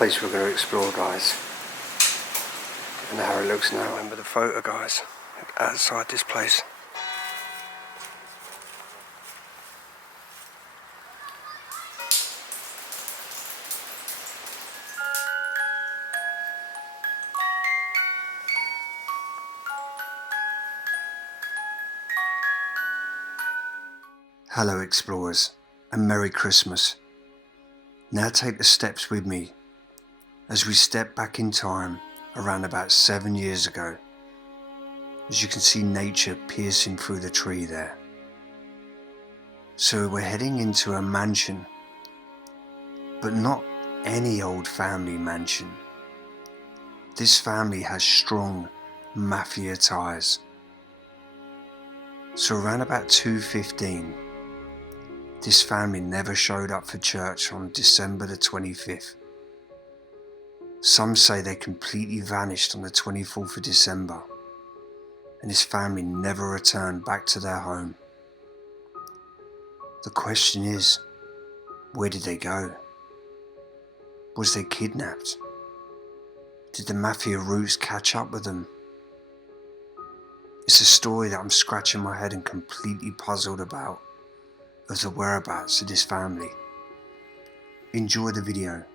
place we're going to explore, guys. And how it looks now. Remember the photo, guys. Look outside this place. Hello explorers, and Merry Christmas. Now take the steps with me as we step back in time around about 7 years ago. As you can see nature piercing through the tree there. So we're heading into a mansion, but not any old family mansion. This family has strong mafia ties. So around about 2:15, this family never showed up for church on December the 25th. Some say they completely vanished on the 24th of December, and this family never returned back to their home. The question is, where did they go? Was they kidnapped? Did the mafia roots catch up with them? It's a story that I'm scratching my head and completely puzzled about, of the whereabouts of this family. Enjoy the video.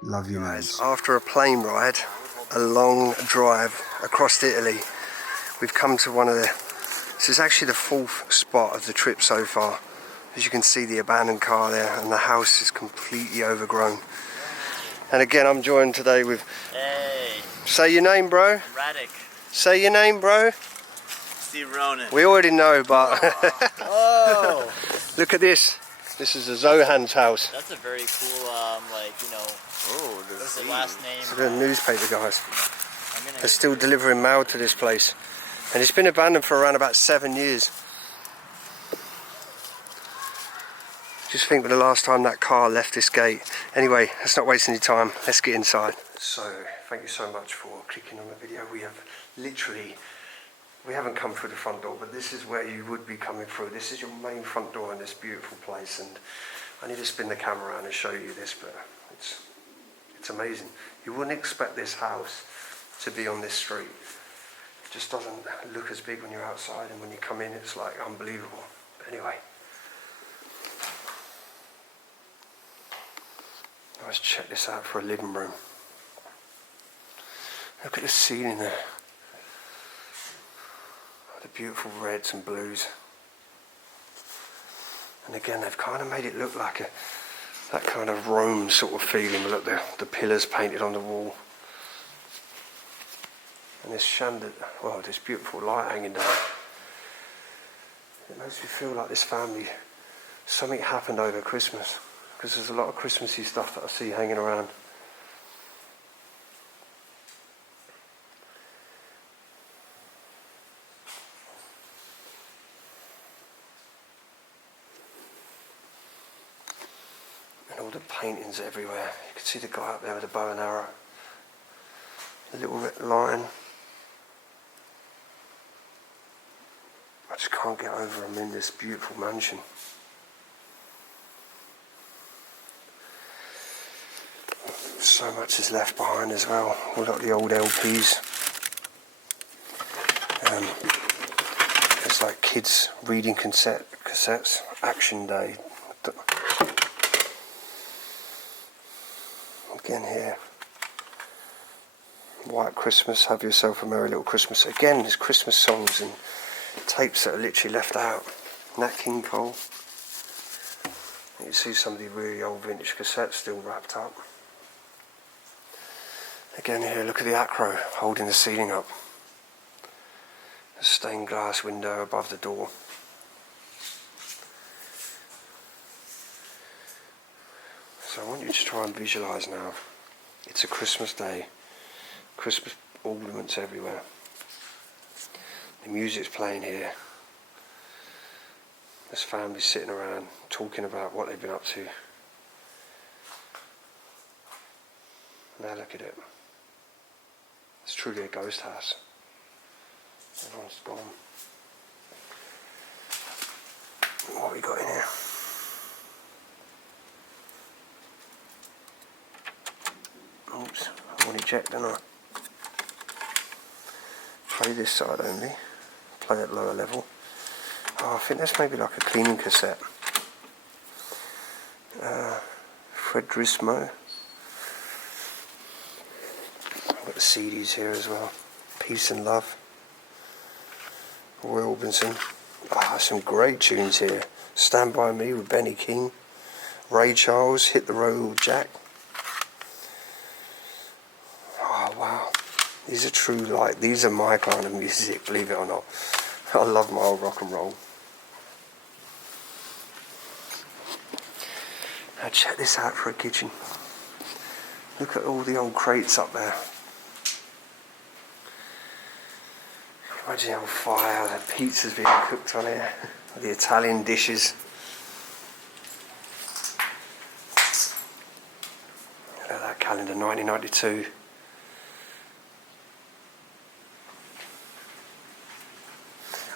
Love you guys. After a plane ride, a long drive across Italy, we've come to one of the, this is actually the fourth spot of the trip so far. As you can see, the abandoned car there, and the house is completely overgrown. And again, I'm joined today with, hey, say your name, bro. Radek. Say your name, bro. Steve Ronan. We already know, but oh, look at this. This is a Zohan's house. that's a very cool, like, you know, that's the last name. It's a newspaper, guys. They're still delivering mail to this place. And it's been abandoned for around about 7 years. Just think of the last time that car left this gate. Anyway, let's not waste any time. Let's get inside. So, thank you so much for clicking on the video. We have literally, we haven't come through the front door, but this is where you would be coming through. This is your main front door in this beautiful place, and I need to spin the camera around and show you this, but it's amazing. You wouldn't expect this house to be on this street. It just doesn't look as big when you're outside, and when you come in it's like unbelievable. But anyway, let's check this out for a living room. Look at the ceiling there. The beautiful reds and blues. And again, they've kind of made it look like that kind of Rome sort of feeling. Look, the pillars painted on the wall. And this chandelier, well, this beautiful light hanging down. It makes me feel like this family, something happened over Christmas. Because there's a lot of Christmassy stuff that I see hanging around. And all the paintings everywhere. You can see the guy up there with a bow and arrow. The little red lion. I just can't get over I'm in this beautiful mansion. So much is left behind as well. All of the old LPs. There's like kids reading cassettes. Action Day. Again here. White Christmas, have yourself a merry little Christmas. Again, there's Christmas songs and tapes that are literally left out. Nat King Cole. You can see some of the really old vintage cassettes still wrapped up. Again here, look at the acro holding the ceiling up. A stained glass window above the door. So I want you to try and visualise now. It's a Christmas day. Christmas ornaments everywhere. The music's playing here. This family's sitting around talking about what they've been up to. Now look at it. It's truly a ghost house. Everyone's gone. What have we got in here? eject, don't I? Play this side only. Play at lower level. Oh, I think that's maybe like a cleaning cassette. Fredrismo. I've got the CDs here as well. Peace and Love. Roy Orbison. Ah, some great tunes here. Stand By Me with Benny King. Ray Charles, Hit the Road Jack. Oh wow. These are true, like, these are my kind of music, believe it or not. I love my old rock and roll. Now check this out for a kitchen. Look at all the old crates up there. Imagine how fire, the pizza's being cooked on here. The Italian dishes. Look at that calendar, 1992.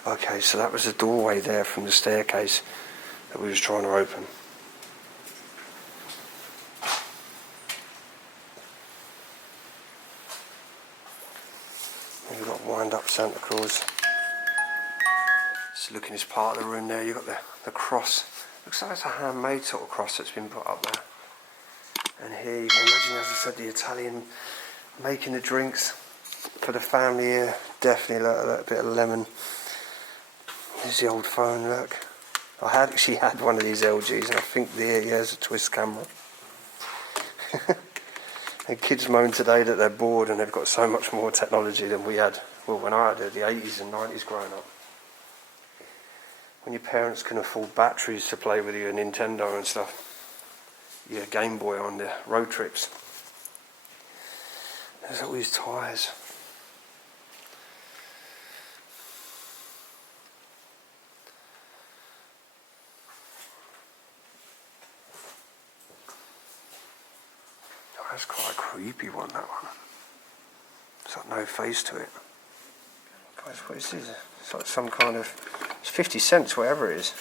Okay, so that was the doorway there from the staircase that we was trying to open. You've got wind up Santa Claus. Just looking as part of the room there, you've got the cross. Looks like it's a handmade sort of cross that's been put up there. And here you can imagine, as I said, the Italian making the drinks for the family here. Definitely a little bit of lemon. Here's the old phone, look. I had actually had one of these LGs, and I think here's a twist camera. And kids moan today that they're bored and they've got so much more technology than we had. Well, when I had it, the 80s and 90s growing up. When your parents can afford batteries to play with your Nintendo and stuff. Your Game Boy on the road trips. There's all these tyres. That's quite a creepy one, that one. It's like no face to it. Guys, what is this? It's like some kind of... It's 50 cents, whatever it is.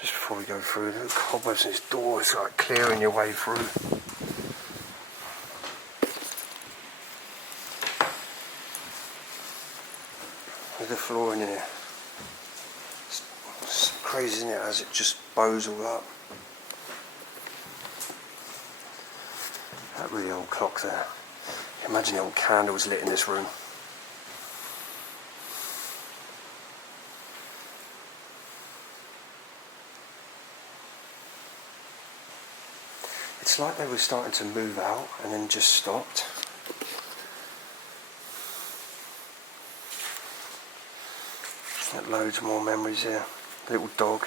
Just before we go through, the cobwebs in this door is like clearing your way through. With the flooring in here. It's crazy, isn't it, as it just bows all up. That really old clock there. Imagine the old candles lit in this room. It's like they were starting to move out and then just stopped. Got loads more memories here. Little dog.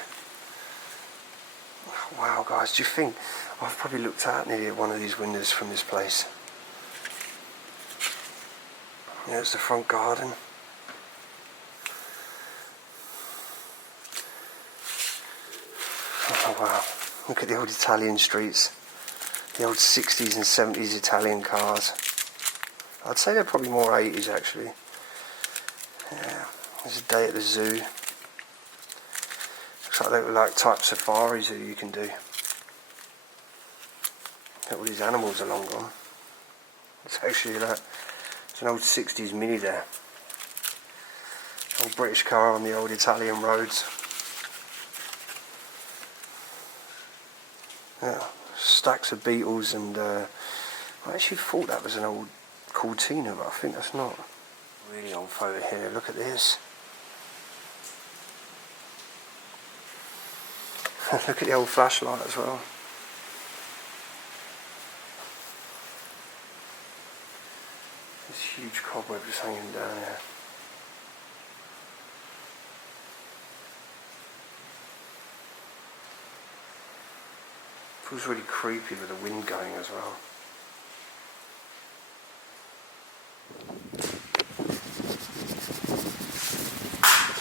Wow, guys, do you think I've probably looked out nearly at one of these windows from this place? Yeah, it's the front garden. Oh wow, look at the old Italian streets. The old 60s and 70s Italian cars. I'd say they're probably more 80s actually. Yeah, there's a day at the zoo. Looks like they were like type safaris that you can do. Look, all these animals are long gone. It's actually like, it's an old 60s Mini there. Old British car on the old Italian roads. Yeah, stacks of Beatles and I actually thought that was an old Cortina, but I think that's not. Really old photo here, look at this. Look at the old flashlight as well. This huge cobweb just hanging down here. Feels really creepy with the wind going as well.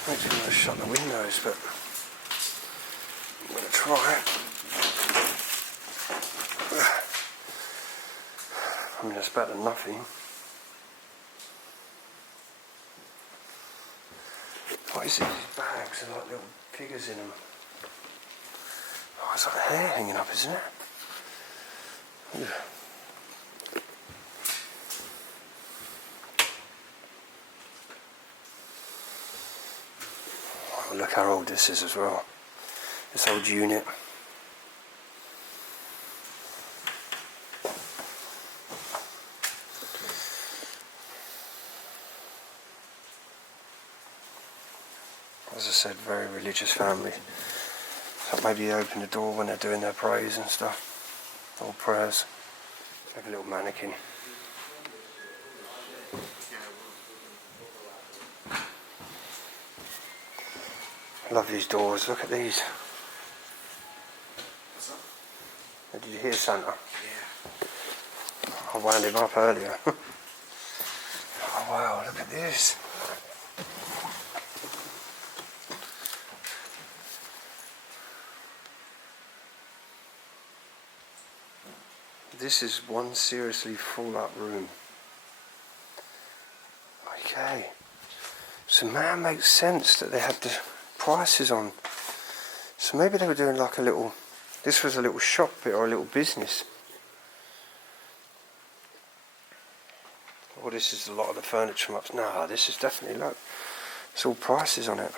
Makes me want to shut the windows, but I'm going to try it. I mean, it's better than nothing. What is it? These bags are like little figures in them. Oh, it's like hair hanging up, isn't it? Oh, look how old this is as well. This old unit. As I said, very religious family. So maybe they open the door when they're doing their praise and stuff, or prayers. Have a little mannequin. I love these doors. Look at these. Did you hear Santa? Yeah. I wound him up earlier. Oh wow, look at this. This is one seriously full up room. Okay. So now it makes sense that they had the prices on. So maybe they were doing like a little, this was a little shop bit or a little business. Or this is a lot of the furniture from up. No, this is definitely, look, it's all prices on it.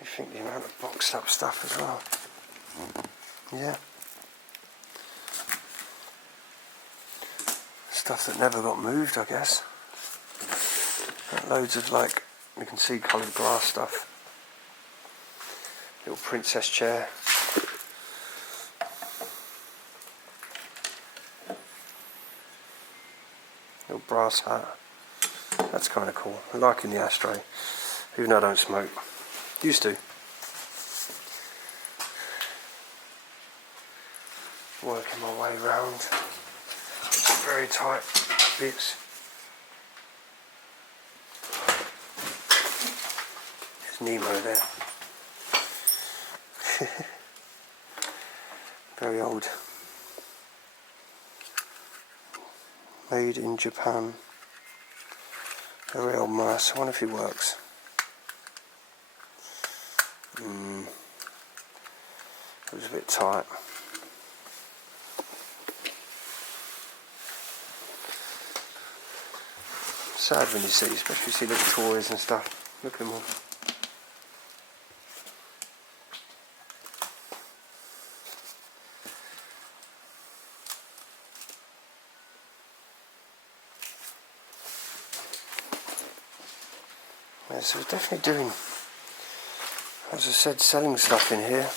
You think the amount of boxed up stuff as well. Yeah. Stuff that never got moved, I guess. Got loads of, like, you can see coloured glass stuff. Little princess chair. Little brass hat. That's kind of cool. I like in the ashtray. Even though I don't smoke. Used to. Working my way around. Very tight bits. There's Nemo there. Very old. Made in Japan. Very old mice. I wonder if he works. It was a bit tight. Sad when you see, especially see little toys and stuff. Look at them all. Yeah, so we're definitely doing, as I said, selling stuff in here.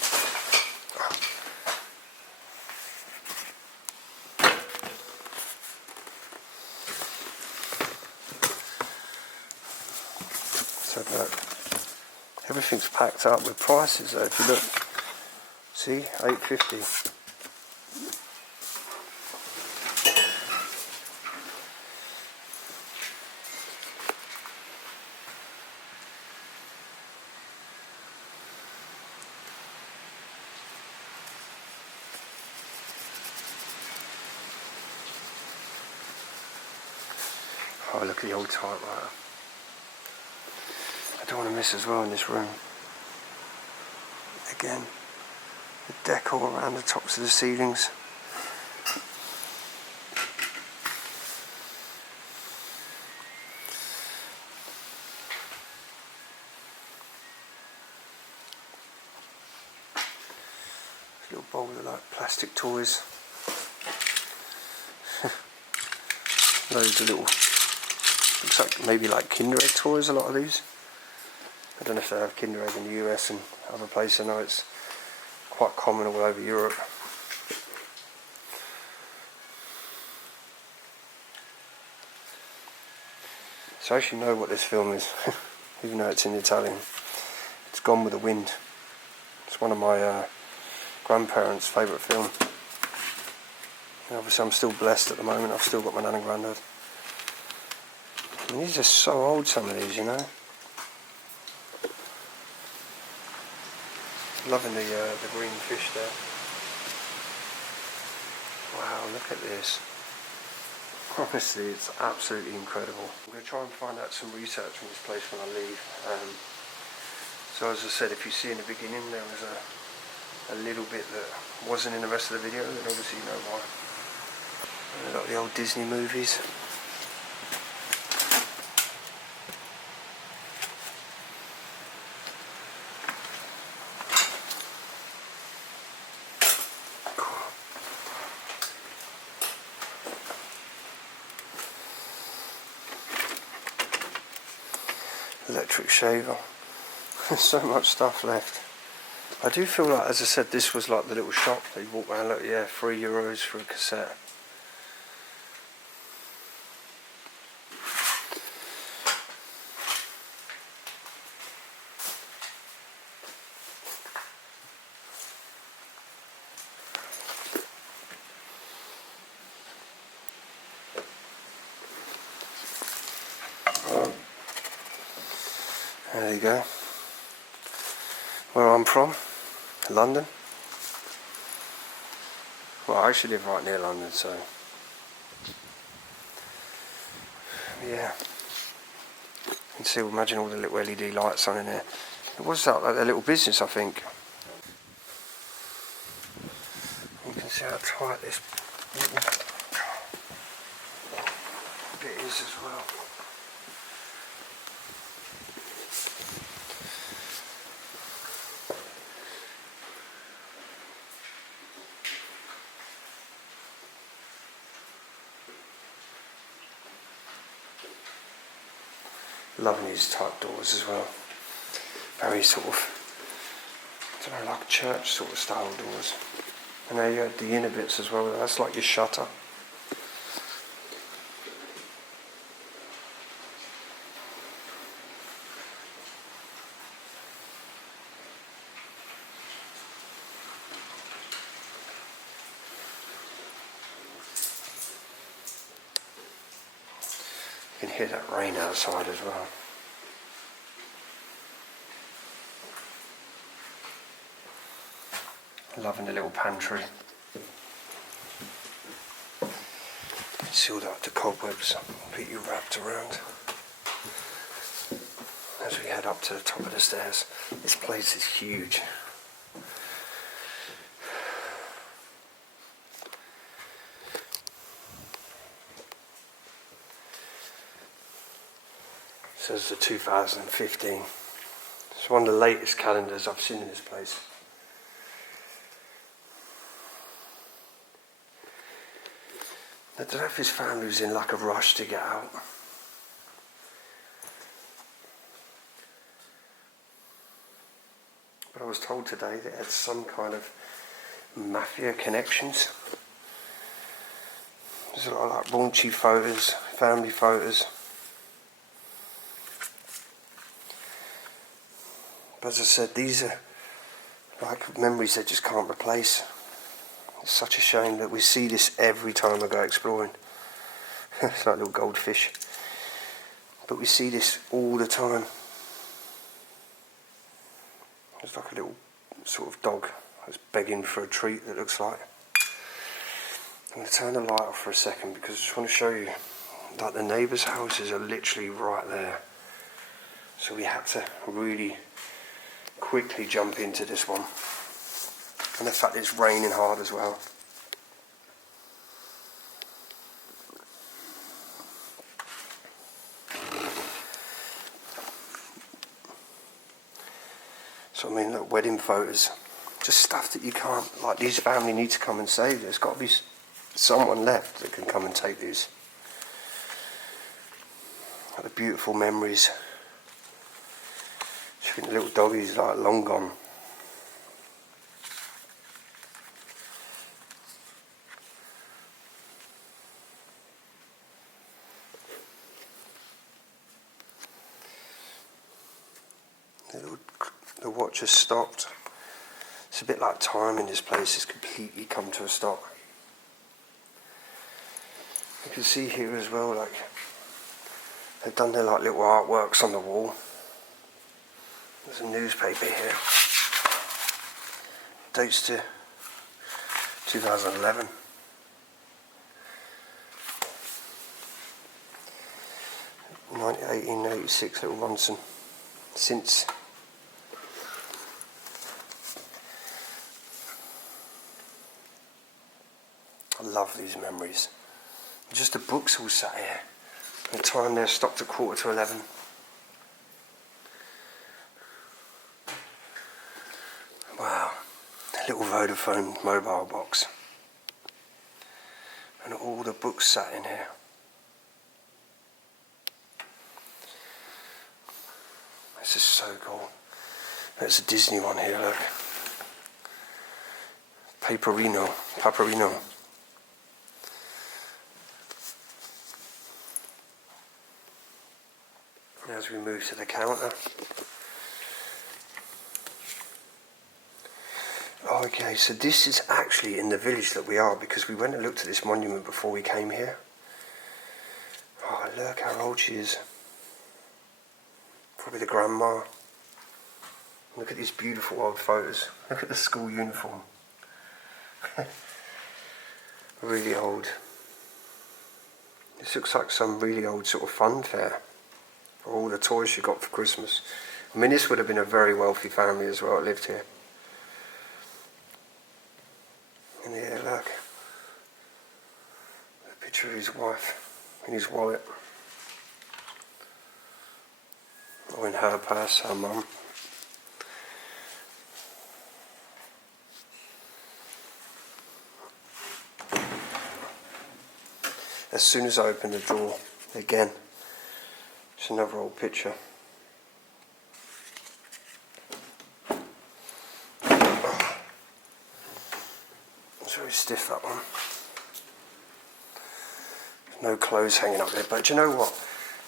So look, everything's packed up with prices though, if you look. See, $8.50. Oh, look at the old typewriter. I don't want to miss as well in this room. Again, the decor around the tops of the ceilings. A little bowl of like plastic toys. Loads of little, looks like maybe like Kinder Egg toys, a lot of these. I don't know if they have Kinder Egg in the US and other places. I know it's quite common all over Europe. So I actually know what this film is, even though it's in Italian. It's Gone with the Wind. It's one of my grandparents' favourite film. And obviously I'm still blessed at the moment, I've still got my nan and granddad. And these are so old, some of these, you know. Loving the green fish there. Wow, look at this. Honestly, it's absolutely incredible. I'm going to try and find out some research from this place when I leave. So as I said, if you see in the beginning there was a little bit that wasn't in the rest of the video, then obviously you know why. And like the old Disney movies. Electric shaver. There's so much stuff left. I do feel like, as I said, this was like the little shop that you walk around. Look, yeah, €3 for a cassette. There you go. Where I'm from, London. Well, I actually live right near London, so yeah. You can see, imagine all the little LED lights on in there. It was like a little business, I think. You can see how tight this little bit is as well. Loving these type doors as well. Very sort of, I don't know, like church sort of style doors. And there you had the inner bits as well. That's like your shutter. You can hear that rain outside as well. Loving the little pantry. Sealed up to cobwebs, completely wrapped around. As we head up to the top of the stairs, this place is huge. This is the 2015. It's one of the latest calendars I've seen in this place. I don't know if his family was in like a rush to get out. But I was told today that it had some kind of mafia connections. There's a lot of like raunchy photos, family photos. But as I said, these are like memories that just can't replace. It's such a shame that we see this every time I go exploring. It's like little goldfish. But we see this all the time. It's like a little sort of dog that's begging for a treat, that looks like. I'm going to turn the light off for a second because I just want to show you that the neighbours' houses are literally right there. So we had to really quickly jump into this one. And the fact that it's raining hard as well. So I mean, look, wedding photos, just stuff that you can't, like these family need to come and save. There's got to be someone left that can come and take these. Like the beautiful memories. I think the little doggy's like long gone. The watch has stopped. It's a bit like time in this place. It's completely come to a stop. You can see here as well, like they've done their like little artworks on the wall. There's a newspaper here. Dates to 2011. '1886 Little Ronson. Since love these memories. Just the books all sat here. The time there stopped at 11:15. Wow, a little Vodafone mobile box. And all the books sat in here. This is so cool. There's a Disney one here, look. Paperino. As we move to the counter. Okay, so this is actually in the village that we are, because we went and looked at this monument before we came here. Oh, look how old she is. Probably the grandma. Look at these beautiful old photos. Look at the school uniform. Really old. This looks like some really old sort of fun fair. For all the toys she got for Christmas. I mean, this would have been a very wealthy family as well that lived here. And here, look. A picture of his wife in his wallet. Or in her purse, her mum. As soon as I open the drawer, again, it's another old picture. It's very stiff, that one. There's no clothes hanging up there, but do you know what?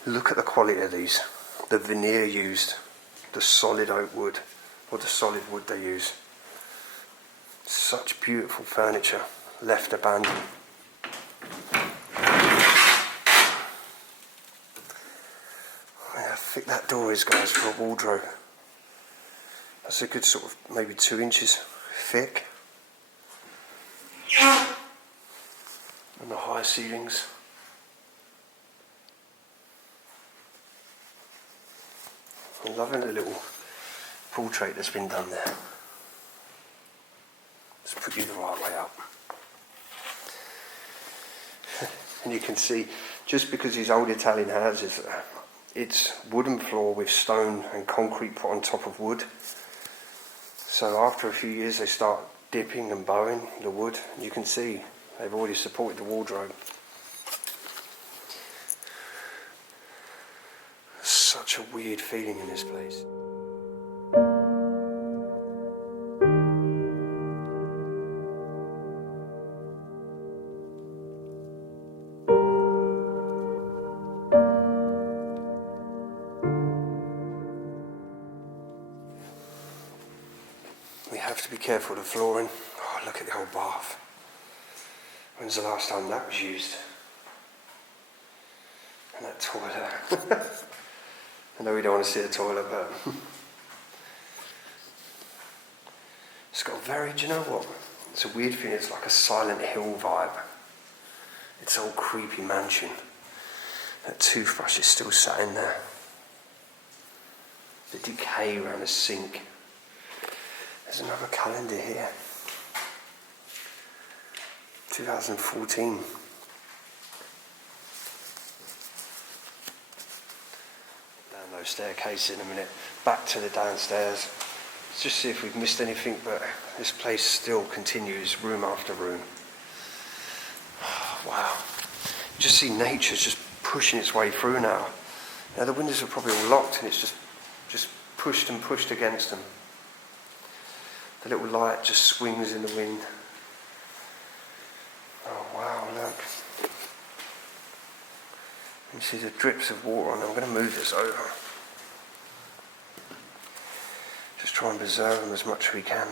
Look at the quality of these. The veneer used, the solid oak wood, or the solid wood they use. Such beautiful furniture, left abandoned. How thick that door is, guys, for a wardrobe. That's a good sort of maybe 2 inches thick. And the high ceilings. I'm loving the little portrait that's been done there. Let's put you the right way up. And you can see, just because these old Italian houses, it's wooden floor with stone and concrete put on top of wood. So after a few years they start dipping and bowing the wood. And you can see they've already supported the wardrobe. Such a weird feeling in this place. We have to be careful of the flooring. Oh, look at the old bath. When's the last time that was used? And that toilet. I know we don't want to see the toilet, but it's got a very, do you know what? It's a weird thing, it's like a Silent Hill vibe. It's an old creepy mansion. That toothbrush is still sat in there. The decay around the sink. There's another calendar here. 2014. Down those staircases in a minute. Back to the downstairs. Let's just see if we've missed anything, but this place still continues, room after room. Wow. Just see nature's just pushing its way through now. Now the windows are probably all locked and it's just pushed and pushed against them. The little light just swings in the wind. Oh wow, look. You see the drips of water on them. I'm going to move this over. Just try and preserve them as much as we can.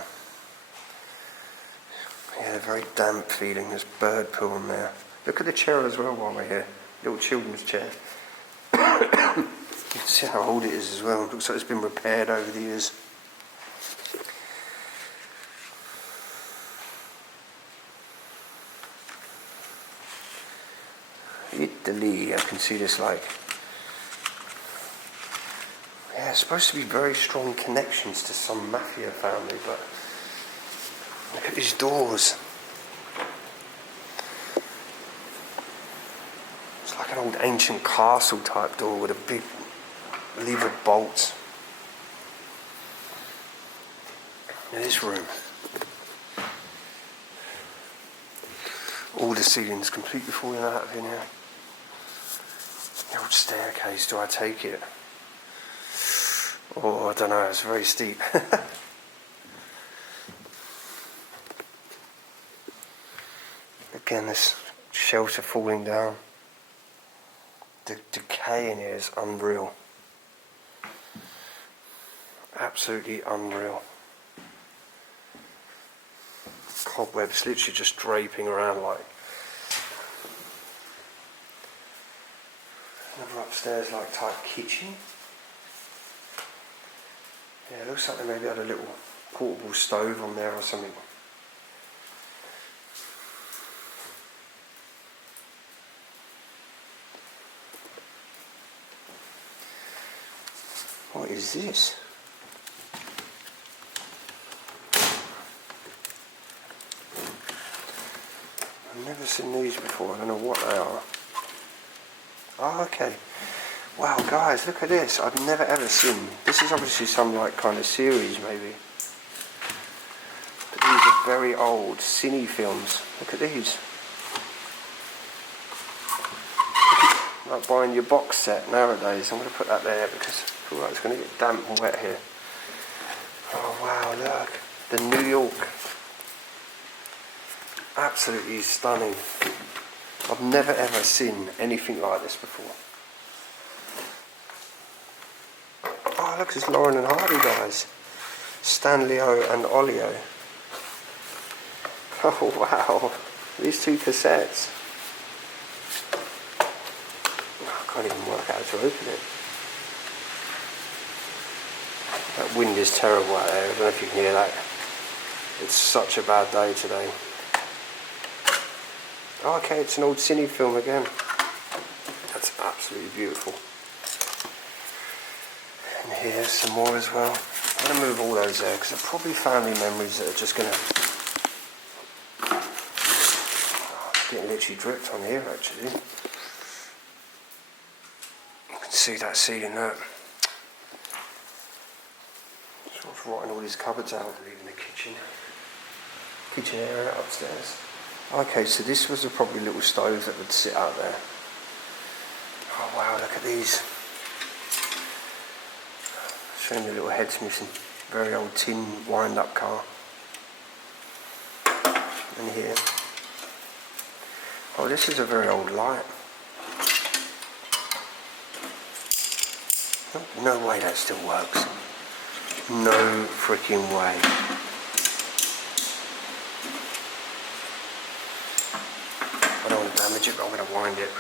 Yeah, they're very damp feeling. There's bird poo on there. Look at the chair as well while we're here. Little children's chair. You can see how old it is as well. It looks like it's been repaired over the years. Italy, I can see this like, yeah, it's supposed to be very strong connections to some mafia family, but look at these doors. like an old ancient castle type door with a big levered bolt. In this room, all the ceilings completely falling out of in here. The old staircase, do I take it? Oh, I don't know, it's very steep. Again, this shelter falling down. The decay in here is unreal. Absolutely unreal. Cobwebs literally just draping around like. Another upstairs like type kitchen. Yeah, it looks like they maybe had a little portable stove on there or something. What is this? I've never seen these before, I don't know what they are. Oh, okay. Wow, guys, look at this. I've never ever seen. This is obviously some like kind of series, maybe. But these are very old cine films. Look at these. Like buying your box set nowadays. I'm going to put that there because I feel like it's going to get damp and wet here. Oh wow, look. The New York. Absolutely stunning. I've never ever seen anything like this before. Oh look, it's Lauren and Hardy, guys. Stanley-O and Ollie-O. Oh wow, these two cassettes. I can't even work out how to open it. That wind is terrible out there, I don't know if you can hear that. It's such a bad day today. Oh, okay, it's an old cine film again. That's absolutely beautiful. And here's some more as well. I'm going to move all those there because they're probably family memories that are just going to... Oh, it's getting literally dripped on here actually. You can see that ceiling there. Sort of rotting all these cupboards out, leaving the kitchen area upstairs. Okay, so this was probably little stoves that would sit out there. Oh wow, look at these. Showing the little heads missing. Very old tin wind-up car. And here. Oh, this is a very old light. No way that still works. No freaking way. I don't want to damage it, but I'm going to wind it.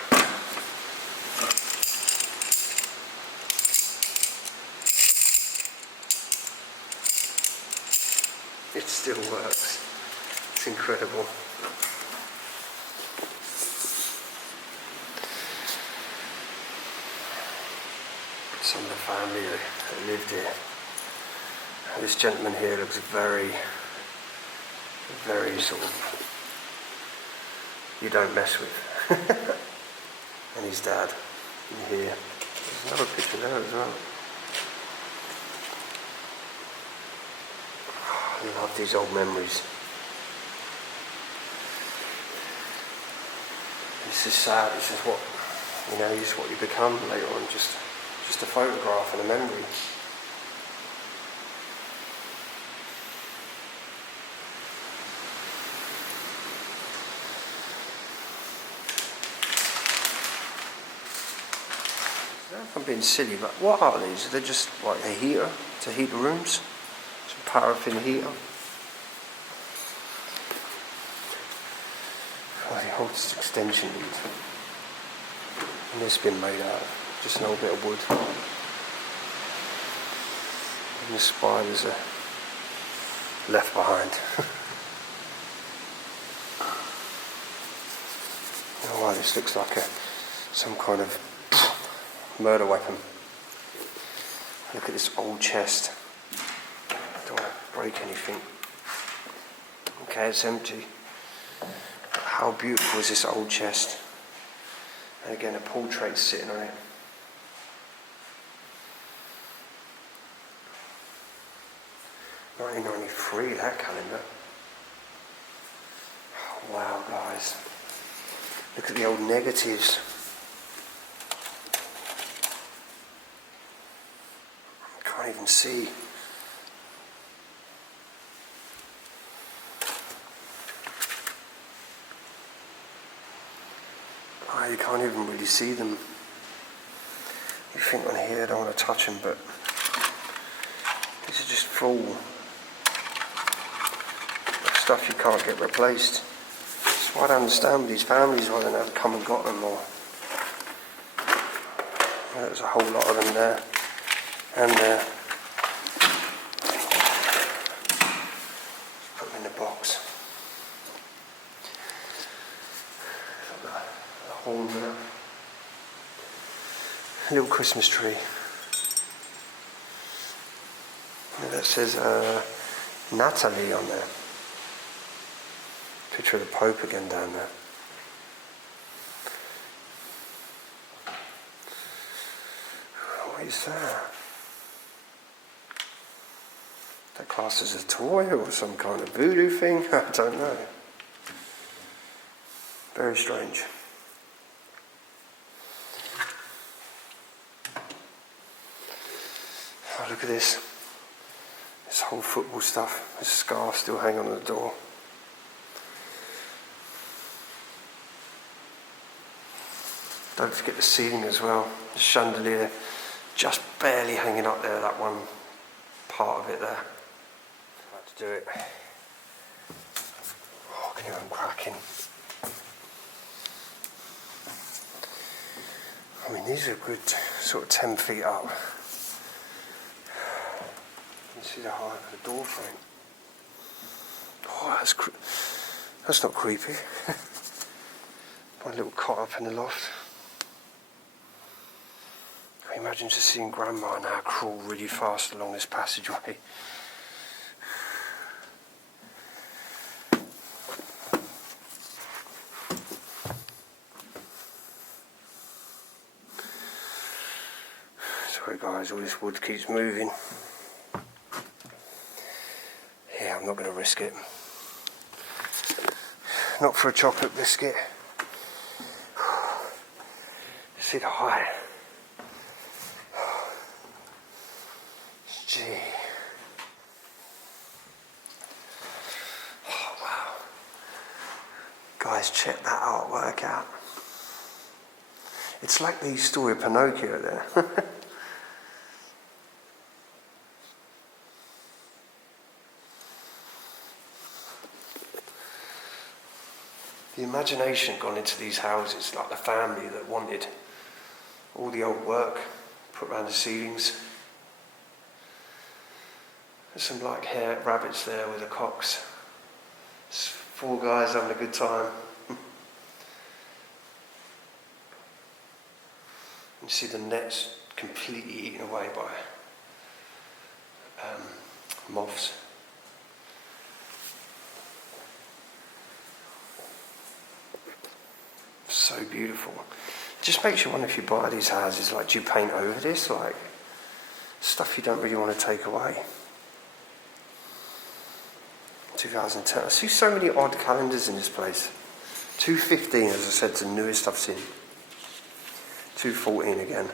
It still works. It's incredible. Some of the family that lived here. This gentleman here looks very sort of, you don't mess with. And his dad in here. There's another picture there as well. I love these old memories. This is sad, this is what, you know, this is what you become later on, just a photograph and a memory. I'm being silly, but what are these? Are they just like a heater to heat the rooms? Some paraffin heater. Oh, the old extension lead. And this been made out of just an old bit of wood. And the spiders are left behind. Oh wow, this looks like some kind of murder weapon. Look at this old chest. I don't want to break anything. Okay, it's empty. But how beautiful is this old chest? And again, a portrait sitting on it. $1993, that calendar. Oh, wow, guys. Look at the old negatives. Can't even see. Oh, you can't even really see them. You think on here, I don't want to touch them, but these are just full of stuff you can't get replaced. That's why I don't understand with these families why they never come and got them more. There's a whole lot of them there. And let's put them in the box. A horn there. A little Christmas tree. And that says Natalie on there. Picture of the Pope again down there. What is that? That class as a toy or some kind of voodoo thing? I don't know. Very strange. Oh, look at this. This whole football stuff. This scarf still hanging on the door. Don't forget the ceiling as well. The chandelier just barely hanging up there, that one part of it there. About to do it. Oh, I can hear them cracking. I mean, these are good sort of 10 feet up. You can see the height of the door frame. Oh, that's not creepy. My little cot up in the loft. Can you imagine just seeing Grandma now crawl really fast along this passageway? Sorry guys, all this wood keeps moving. Yeah, I'm not going to risk it. Not for a chocolate biscuit. See the height. Gee. Oh, wow. Guys, check that artwork out. It's like the story of Pinocchio there. The imagination gone into these houses, like the family that wanted all the old work put around the ceilings. There's some like hare rabbits there with the cocks. It's 4 guys having a good time. You see the nets completely eaten away by moths. So beautiful. Just makes you wonder if you buy these houses, like, do you paint over this? Like, stuff you don't really want to take away. 2010. I see so many odd calendars in this place. 215, as I said, is the newest I've seen. 214 again.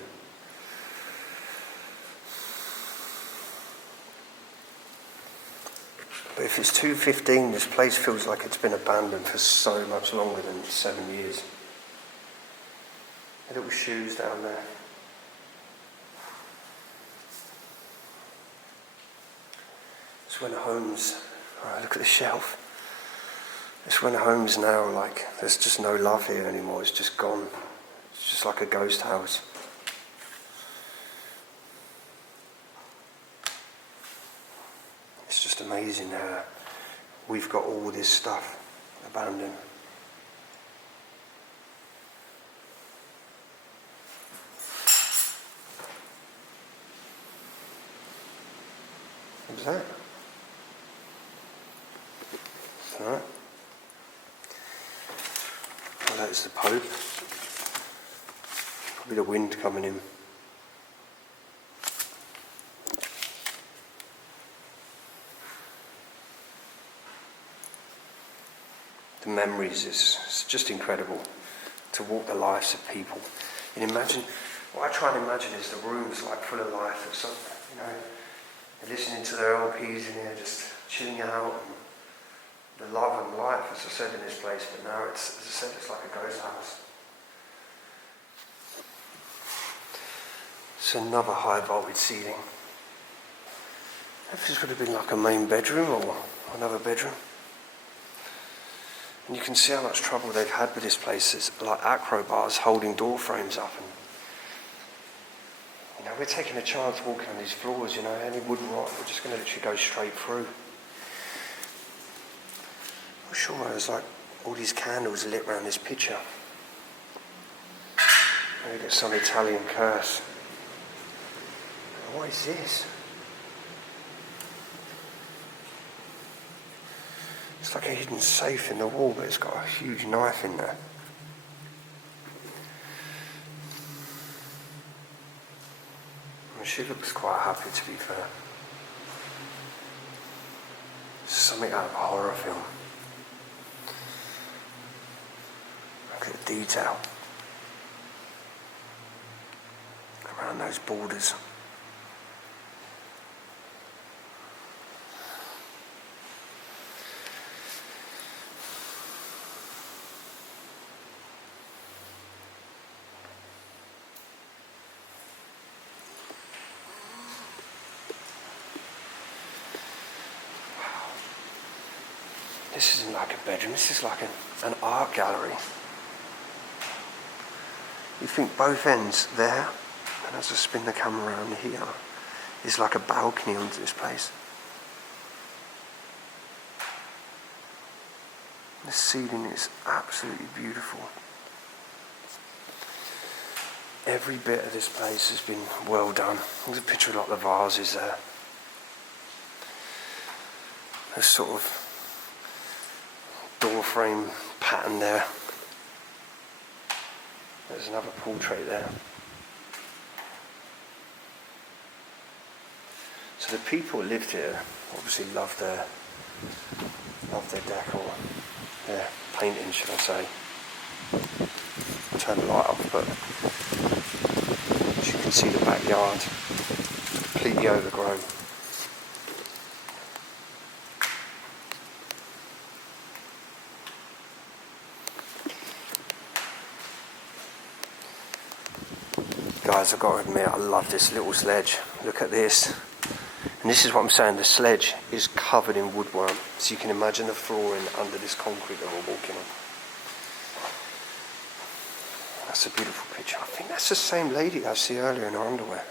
But if it's 215, this place feels like it's been abandoned for so much longer than 7 years. Little shoes down there. It's when homes, right, look at the shelf. It's when homes now, like, there's just no love here anymore, it's just gone. It's just like a ghost house. It's just amazing how we've got all this stuff abandoned. What was that? Alright. Well, that's the Pope. Probably the wind coming in. The memories, it's just incredible to walk the lives of people. And imagine, what I try and imagine is the rooms like full of life of something, you know, they're listening to their LPs in here, just chilling out, and the love and life, as I said, in this place. But now it's, as I said, it's like a ghost house. It's another high voltage ceiling. If this would have been like a main bedroom or another bedroom. And you can see how much trouble they've had with this place. It's like acro bars holding door frames up, and you know, we're taking a chance walking on these floors, you know, any wood rot, we're just going to literally go straight through. I'm sure there's like all these candles lit around this picture. Maybe there's some Italian curse. What is this? It's like a hidden safe in the wall, but it's got a huge knife in there. And she looks quite happy, to be fair. Something out of a horror film. Look at the detail around those borders. This isn't like a bedroom, this is like an art gallery. You think both ends there, and as I spin the camera around here, is like a balcony onto this place. The ceiling is absolutely beautiful. Every bit of this place has been well done. There's a picture of like the vases there. There's sort of door frame pattern there. There's another portrait there. So the people who lived here obviously loved their decor, their painting, should I say. I'll turn the light off, but as you can see, the backyard completely overgrown. Guys, I've got to admit, I love this little sledge. Look at this. And this is what I'm saying, the sledge is covered in woodworm. So you can imagine the flooring under this concrete that we're walking on. That's a beautiful picture. I think that's the same lady I see earlier in her underwear.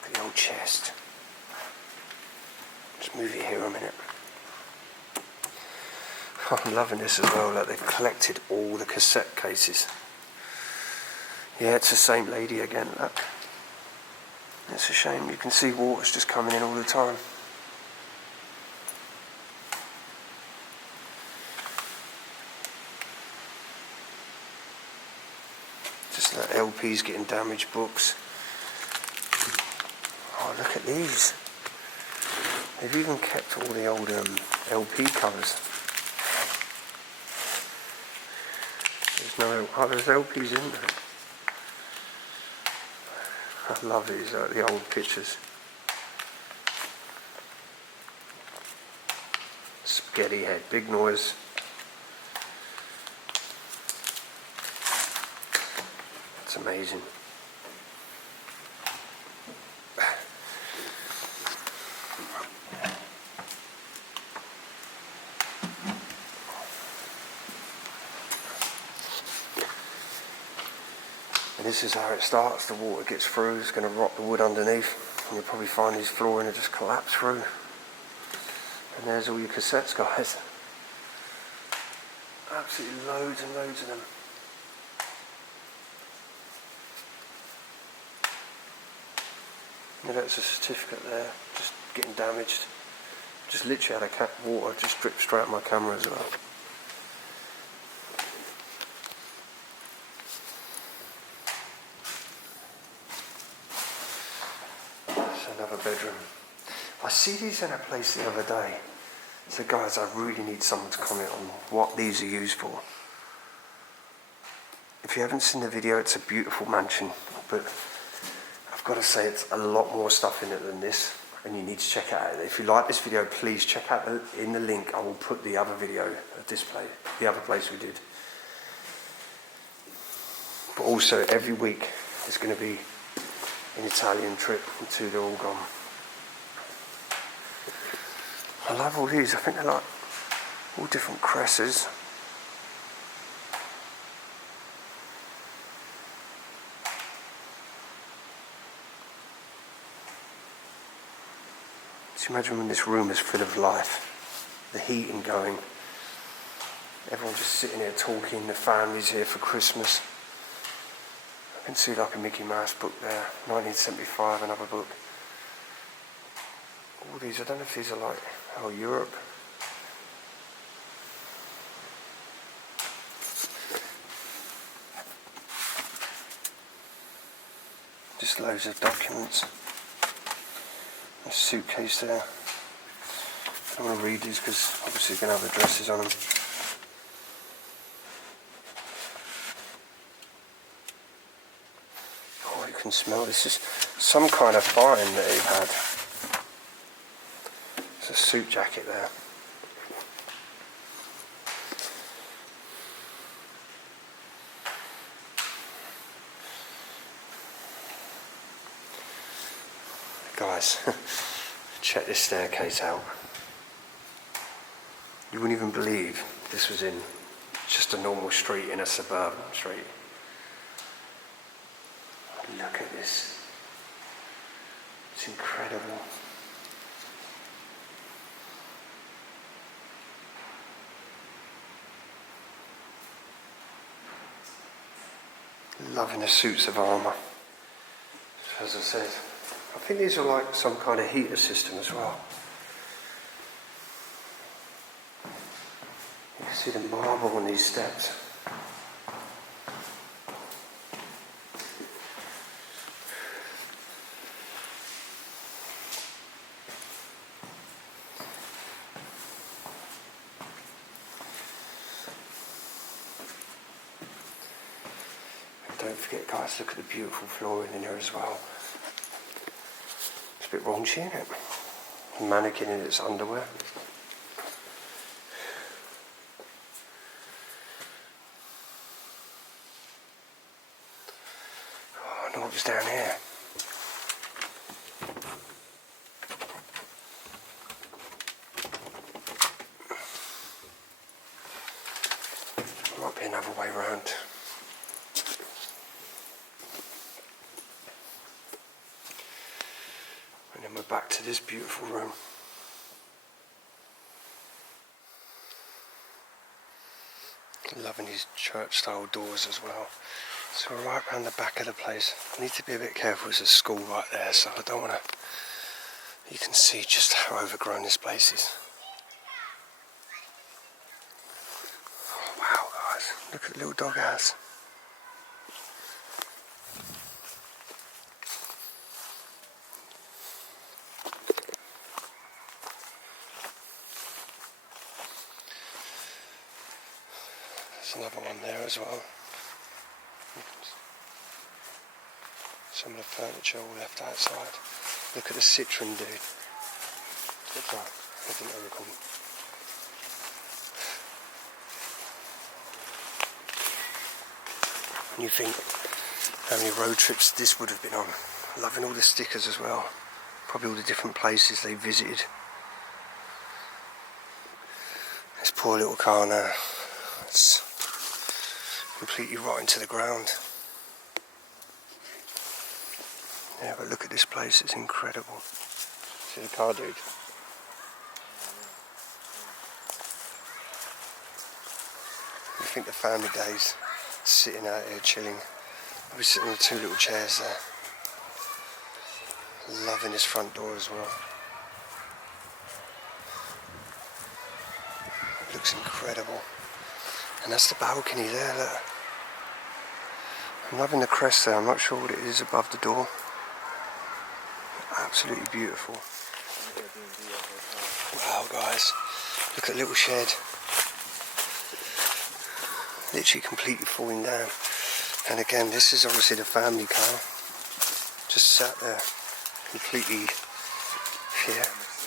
Look at the old chest. Just move it here a minute. I'm loving this as well, like they've collected all the cassette cases. Yeah, it's the same lady again, look. It's a shame, you can see water's just coming in all the time. Just like LPs getting damaged, books. Oh, look at these. They've even kept all the old LP covers. There's LPs in there. I love these, the old pictures. Spaghetti head, big noise. It's amazing. And this is how it starts. The water gets through, it's going to rot the wood underneath, and you'll probably find these flooring will just collapse through. And there's all your cassettes, guys. Absolutely loads and loads of them. And that's a certificate there, just getting damaged. Just literally had water just dripped straight at my camera as well. see these in a place the other day. So guys, I really need someone to comment on what these are used for. If you haven't seen the video, it's a beautiful mansion, but I've got to say it's a lot more stuff in it than this, and you need to check it out. If you like this video, please check out in the link. I will put the other video of this place, the other place we did. But also every week there's going to be an Italian trip until they're all gone. I love all these. I think they're like all different cresses. Just imagine when this room is full of life, the heating going, everyone just sitting here talking, the family's here for Christmas. I can see like a Mickey Mouse book there, 1975, another book. All these, I don't know if these are like, oh, Europe. Just loads of documents. A suitcase there. I don't want to read these because obviously you're going to have addresses on them. Oh, you can smell this. Is some kind of find that they've had. There's a suit jacket there. Guys, check this staircase out. You wouldn't even believe this was in just a normal street in a suburban street. Look at this. It's incredible. Loving the suits of armour. As I said, I think these are like some kind of heater system as well. You can see the marble on these steps. And don't forget, guys, look at the beautiful flooring in here as well. A bit raunchy, isn't it? A mannequin in its underwear. Oh, I know what was down here. Might be another way round. And then we're back to this beautiful room. Loving these church style doors as well. So we're right round the back of the place. I need to be a bit careful, there's a school right there, so I don't want to... You can see just how overgrown this place is. Oh, wow, guys, look at the little dog house. There's another one there as well. Some of the furniture all left outside. Look at the citron, dude. Oh, I didn't know recall. And you think how many road trips this would have been on. Loving all the stickers as well. Probably all the different places they visited. This poor little car now. It's completely rotten to the ground. Yeah, but look at this place, it's incredible. See the car, dude? You think the family days, sitting out here chilling. I'll be sitting on the two little chairs there. Loving this front door as well. It looks incredible. And that's the balcony there, look. I'm loving the crest there, I'm not sure what it is above the door. Absolutely beautiful. Wow, guys, look at the little shed. Literally completely falling down. And again, this is obviously the family car. Just sat there, completely, yeah,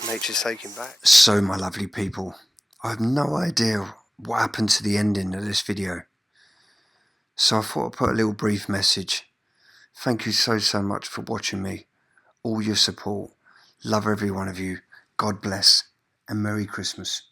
nature's taking back. So, my lovely people, I have no idea what happened to the ending of this video. So I thought I'd put a little brief message. Thank you so much for watching me. All your support. Love every one of you. God bless and Merry Christmas.